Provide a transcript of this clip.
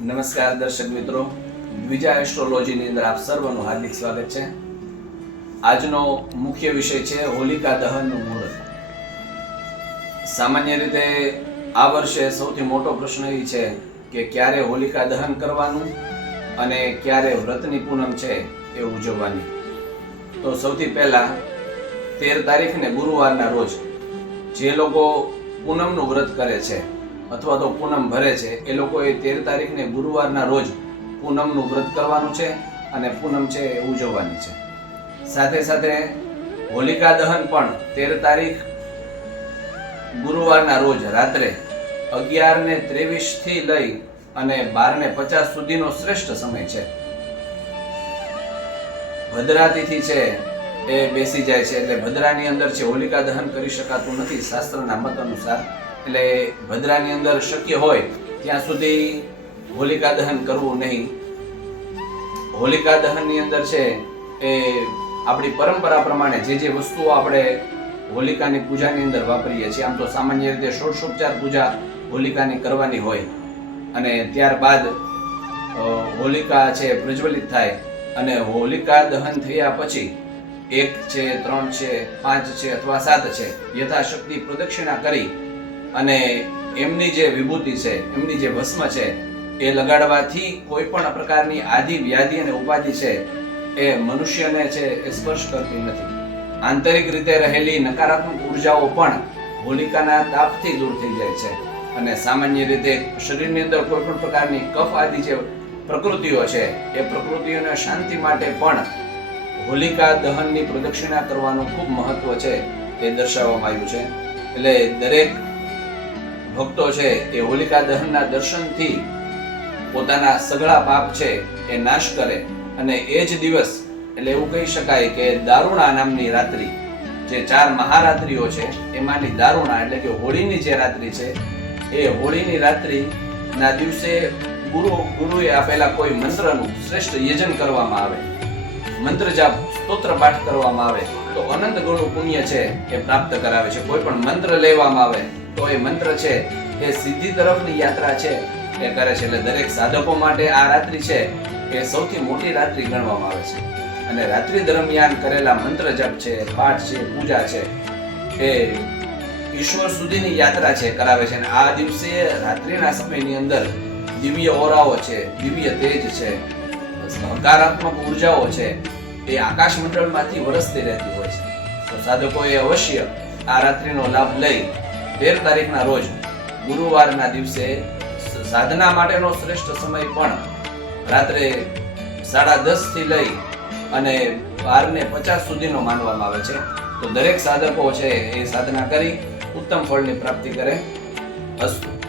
નમસ્કાર દર્શક મિત્રો, દ્વિજા એસ્ટ્રોલોજીની અંદર આપ સર્વનું હાર્દિક સ્વાગત છે. આજનો મુખ્ય વિષય છે હોલિકા દહનનું મુહૂર્ત. સામાન્ય રીતે આ વર્ષે સૌથી મોટો પ્રશ્ન એ છે કે ક્યારે હોલિકા દહન કરવાનું અને ક્યારે વ્રતની પૂનમ છે એ ઉજવવાની. તો સૌથી પહેલા 13 તારીખને ગુરુવારના રોજ જે લોકો પૂનમનું વ્રત કરે છે અથવા તો પૂનમ ભરે છે એ લોકોએ 13 તારીખને ગુરુવારના રોજ પૂનમનું વ્રત કરવાનું છે અને પૂનમ છે એ ઉજવવાની છે. સાથે સાથે હોલિકા દહન પણ 13 તારીખ ગુરુવારના રોજ રાત્રે 11:23 થી લઈ અને 12:50 સુધીનો શ્રેષ્ઠ સમય છે. ભદ્રા તિથિ છે એ બેસી જાય છે એટલે ભદ્રાની અંદર છે હોલિકા દહન કરી શકાતું નથી શાસ્ત્રના મત અનુસાર. એટલે ભદ્રાની અંદર શક્ય હોય ત્યાં સુધી હોલિકા દહન કરવું નહીં. હોલિકા દહનની અંદર છે એ આપણી પરંપરા પ્રમાણે જે વસ્તુઓ આપણે હોલિકાની પૂજાની અંદર વાપરીએ છીએ, આમ તો સામાન્ય રીતે ષોડશોપચાર પૂજા હોલિકાની કરવાની હોય અને ત્યારબાદ હોલિકા છે પ્રજ્વલિત થાય અને હોલિકા દહન થયા પછી 1 છે, 3 છે, 5 છે અથવા 7 છે યથાશક્તિ પ્રદક્ષિણા કરી અને એમની જે વિભૂતિ છે, એમની જે ભસ્મ છે એ લગાડવાથી કોઈ પણ પ્રકારની આદિ વ્યાધિ અને ઉપાધિ છે એ મનુષ્યને છે એ સ્પર્શ કરતી નથી. આંતરિક રીતે રહેલી નકારાત્મક ઉર્જાઓ પણ હોલિકાના તાપથી દૂર થઈ જાય છે અને સામાન્ય રીતે શરીરની અંદર કોઈ પણ પ્રકારની કફ આદિ જે પ્રકૃતિઓ છે એ પ્રકૃતિઓને શાંતિ માટે પણ હોલિકા દહનની પ્રદક્ષિણા કરવાનું ખૂબ મહત્વ છે એ દર્શાવવામાં આવ્યું છે. એટલે દરેક ભક્તો છે એ હોલિકા દહનના દર્શનથી પોતાના સઘળા પાપ છે એ નાશ કરે અને એ જ દિવસ એટલે એવું કહી શકાય કે દારૂણા નામની રાત્રિ, જે 4 મહારાત્રિઓ છે એમાંની દારૂણા એટલે કે હોળીની જે રાત્રિ છે એ હોળીની રાત્રિના દિવસે ગુરુએ આપેલા કોઈ મંત્રનું શ્રેષ્ઠ યજન કરવામાં આવે, મંત્ર જાપ સ્તોત્ર પાઠ કરવામાં આવે તો અનંત ગણું પુણ્ય છે એ પ્રાપ્ત કરાવે છે. કોઈ પણ મંત્ર લેવામાં આવે તો એ મંત્ર છે એ સિદ્ધિ તરફની યાત્રા છે એ કરે છે. એટલે દરેક સાધકો માટે આ રાત્રિ છે એ સૌથી મોટી રાત્રિ ગણવામાં આવે છે અને રાત્રિ દરમિયાન કરેલા મંત્ર જપ છે, પાઠ છે, પૂજા છે એ ઈશ્વર સુધીની યાત્રા છે કરાવે છે. અને આ દિવસે રાત્રિના સમયની અંદર દિવ્ય ઓરાઓ છે, દિવ્ય તેજ છે, હકારાત્મક ઉર્જાઓ છે એ આકાશ મંડળમાંથી વરસતી રહેતી હોય છે. તો સાધકોએ અવશ્ય આ રાત્રિનો લાભ લઈ 13 તારીખના રોજ ગુરુવારના દિવસે સાધના માટેનો શ્રેષ્ઠ સમય પણ રાત્રે 10:30 થી લઈ અને 12:50 સુધીનો માનવામાં આવે છે. તો દરેક સાધકો છે એ સાધના કરી ઉત્તમ ફળની પ્રાપ્તિ કરે. અસ્તુ.